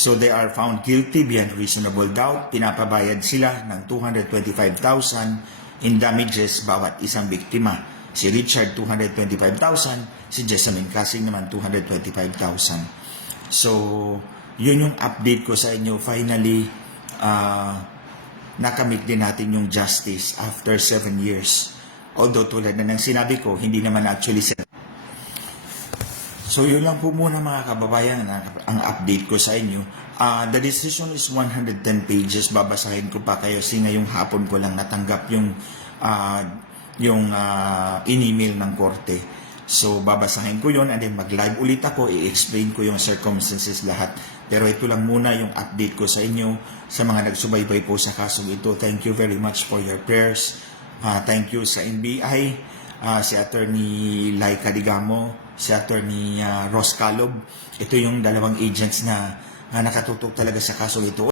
So they are found guilty beyond reasonable doubt. Pinapabayad sila ng 225,000 in damages bawat isang biktima. Si Richard 225,000, si Jessamine Casing naman 225,000. So yun yung update ko sa inyo. Finally, nakamit din natin yung justice after 7 years. Although tulad na ng sinabi ko, hindi naman actually set. So yun lang po muna mga kababayan ang update ko sa inyo. The decision is 110 pages. Babasahin ko pa kayo kasi ngayong hapon ko lang natanggap yung in-email ng korte. So babasahin ko yun and then mag-live ulit ako, i-explain ko yung circumstances lahat. Pero ito lang muna yung update ko sa inyo. Sa mga nagsubaybay po sa kasong ito, thank you very much for your prayers. Thank you sa NBI, si Attorney Laika Digamo, si Attorney Ross Calob. Ito yung dalawang agents na nakatutok talaga sa kaso ito.